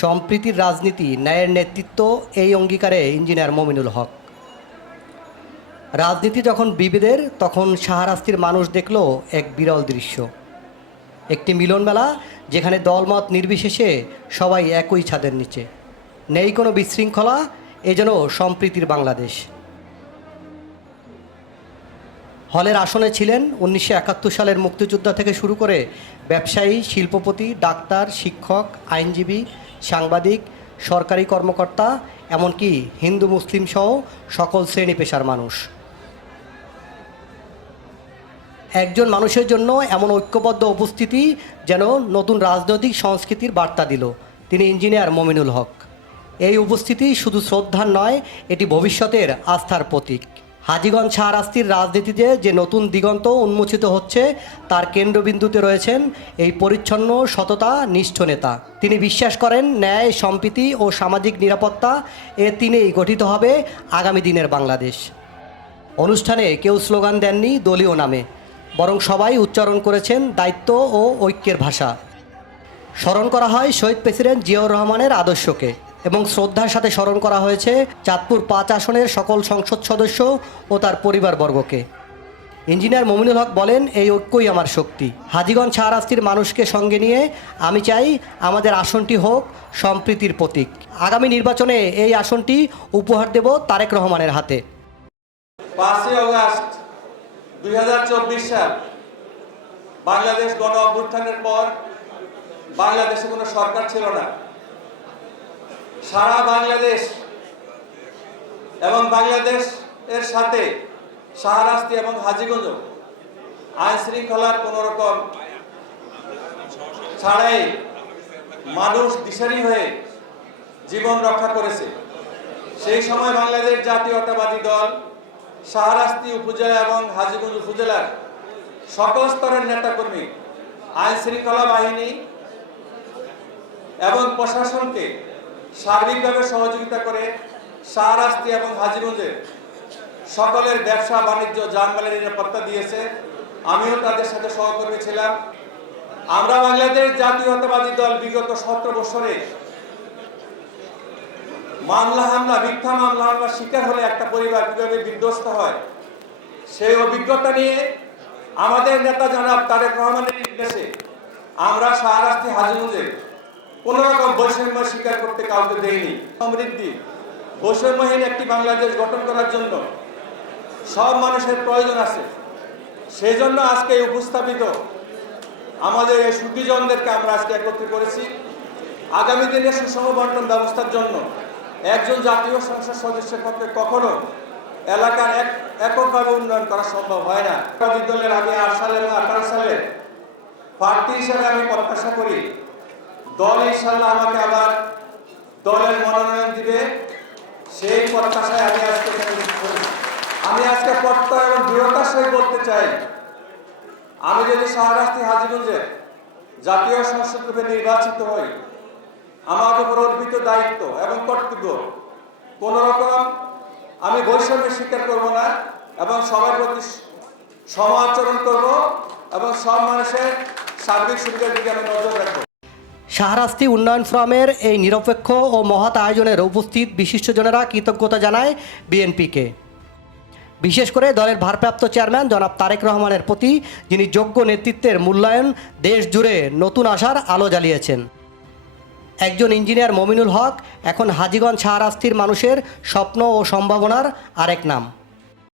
সম্প্রীতির রাজনীতি, ন্যায়ের নেতৃত্ব, এই অঙ্গীকারে ইঞ্জিনিয়ার মমিনুল হক। রাজনীতি যখন বিভেদের তখন শাহরাস্তির মানুষ দেখল এক বিরল দৃশ্য। একটি মিলন মেলা যেখানে দলমত নির্বিশেষে সবাই একই ছাদের নিচে। নেই কোনো বিশৃঙ্খলা, এ যেন সম্প্রীতির বাংলাদেশ। হলের আসনে ছিলেন উনিশশো একাত্তর সালের মুক্তিযোদ্ধা থেকে শুরু করে ব্যবসায়ী, শিল্পপতি, ডাক্তার, শিক্ষক, আইনজীবী সাংবাদিক, সরকারি কর্মকর্তা, এমনকি হিন্দু, মুসলিম সহ সকল শ্রেণি পেশার মানুষ। একজন মানুষের জন্য এমন ঐক্যবদ্ধ উপস্থিতি যেন নতুন রাজনৈতিক সংস্কৃতির বার্তা দিল, তিনি ইঞ্জিনিয়ার মমিনুল হক। এই উপস্থিতি শুধু শ্রদ্ধার নয়, এটি ভবিষ্যতের আস্থার প্রতীক। হাজিগঞ্জ শাহরাস্তির রাজনীতিতে যে নতুন দিগন্ত উন্মোচিত হচ্ছে, তার কেন্দ্রবিন্দুতে রয়েছেন এই পরিচ্ছন্ন, সততা, নিষ্ঠ নেতা। তিনি বিশ্বাস করেন, ন্যায়, সম্প্রীতি ও সামাজিক নিরাপত্তা এ তিনেই গঠিত হবে আগামী দিনের বাংলাদেশ। অনুষ্ঠানে কেউ স্লোগান দেননি দলীয় নামে, বরং সবাই উচ্চারণ করেছেন দায়িত্ব ও ঐক্যের ভাষা। স্মরণ করা হয় শহীদ প্রেসিডেন্ট জিয়াউর রহমানের আদর্শকে। এবং শ্রদ্ধার সাথে স্মরণ করা হয়েছে চাঁদপুর পাঁচ আসনের সকল সংসদ সদস্য ও তার পরিবারবর্গকে। ইঞ্জিনিয়ার মমিনুল হক বলেন, এই ঐক্যই আমার শক্তি। হাজিগঞ্জ শাহরাস্তির মানুষকে সঙ্গে নিয়ে আমি চাই আমাদের আসনটি হোক সম্প্রীতির প্রতীক। আগামী নির্বাচনে এই আসনটি উপহার দেব তারেক রহমানের হাতে। পাঁচই অগাস্ট দু হাজার চব্বিশ সাল বাংলাদেশ গণ অভ্যুত্থানের পর বাংলাদেশে কোনো সরকার ছিল না। সারা বাংলাদেশ এবং বাংলাদেশ এর সাথে শাহরাস্তি এবং হাজিগঞ্জ আইন শৃঙ্খলার কোন রকম ছাড়াই মানুষ দিশারি হয়ে জীবন রক্ষা করেছে। সেই সময় বাংলাদেশ জাতীয়তাবাদী দল শাহরাস্তি উপজেলা এবং হাজিগঞ্জ উপজেলার সকল স্তরের নেতাকর্মী আইন শৃঙ্খলা বাহিনী এবং প্রশাসনকে সার্বিকভাবে সহযোগিতা করে শাহরাস্তি এবং হাজিগঞ্জের সকলের ব্যবসা বাণিজ্য যানবাহনের নিরাপত্তা দিয়েছে। আমিও তাদের সাথে সহকর্মী ছিলাম। আমরা বাংলাদেশ জাতীয়তাবাদী দল বিগত সতেরো বছরে মামলা হামলা, মিথ্যা মামলা হামলা শিকার হলে একটা পরিবার কীভাবে বিধ্বস্ত হয়, সেই অভিজ্ঞতা নিয়ে আমাদের নেতা জনাব তারেক রহমানের নির্দেশে আমরা শাহরাস্তি, হাজিগঞ্জে কোন রকম বৈষম্য স্বীকার করতে কাউকে দেইনি সমৃদ্ধি। বৈষম্যহীন একটি বাংলাদেশ গঠন করার জন্য সব মানুষের প্রয়োজন আছে। সেই জন্য আজকে উপস্থাপিত আমাদের এই সুখীজনদেরকে আমরা আজকে একত্রিত করেছি। আগামী দিনে সুষম বন্টন ব্যবস্থার জন্য একজন জাতীয় সংসদ সদস্যের পক্ষে কখনো এলাকার এক, এককভাবে উন্নয়ন করা সম্ভব হয় না। দলের আমি আট সালে এবং আঠারো সালে প্রার্থী হিসাবে আমি প্রত্যাশা করি দল ইনশাল্লাহ আমাকে আবার দলের মনোনয়ন দিবে। সেই প্রত্যাশায় আমি আজকে আমি আজকে প্রত্যয় এবং দৃঢ়তার বলতে চাই, আমি যদি শাহরাস্তি হাজিগঞ্জে জাতীয় সংসদ রূপে নির্বাচিত হই, আমার উপর অর্পিত দায়িত্ব এবং কর্তব্য কোন রকম আমি বৈষম্যের স্বীকার করব না এবং সবার প্রতি সম আচরণ করব এবং সব মানুষের সার্বিক সুবিধার দিকে আমি নজর রাখব। শাহরাস্তি উন্নয়ন ফোরামের এই নিরপেক্ষ ও মহৎ আয়োজনের উপস্থিত বিশিষ্টজনেরা কৃতজ্ঞতা জানায় বিএনপিকে। বিশেষ করে দলের ভারপ্রাপ্ত চেয়ারম্যান জনাব তারেক রহমানের প্রতি, যিনি যোগ্য নেতৃত্বের মূল্যায়ন দেশ জুড়ে নতুন আশার আলো জ্বালিয়েছেন। একজন ইঞ্জিনিয়ার মমিনুল হক এখন হাজিগঞ্জ শাহরাস্তির মানুষের স্বপ্ন ও সম্ভাবনার আরেক নাম।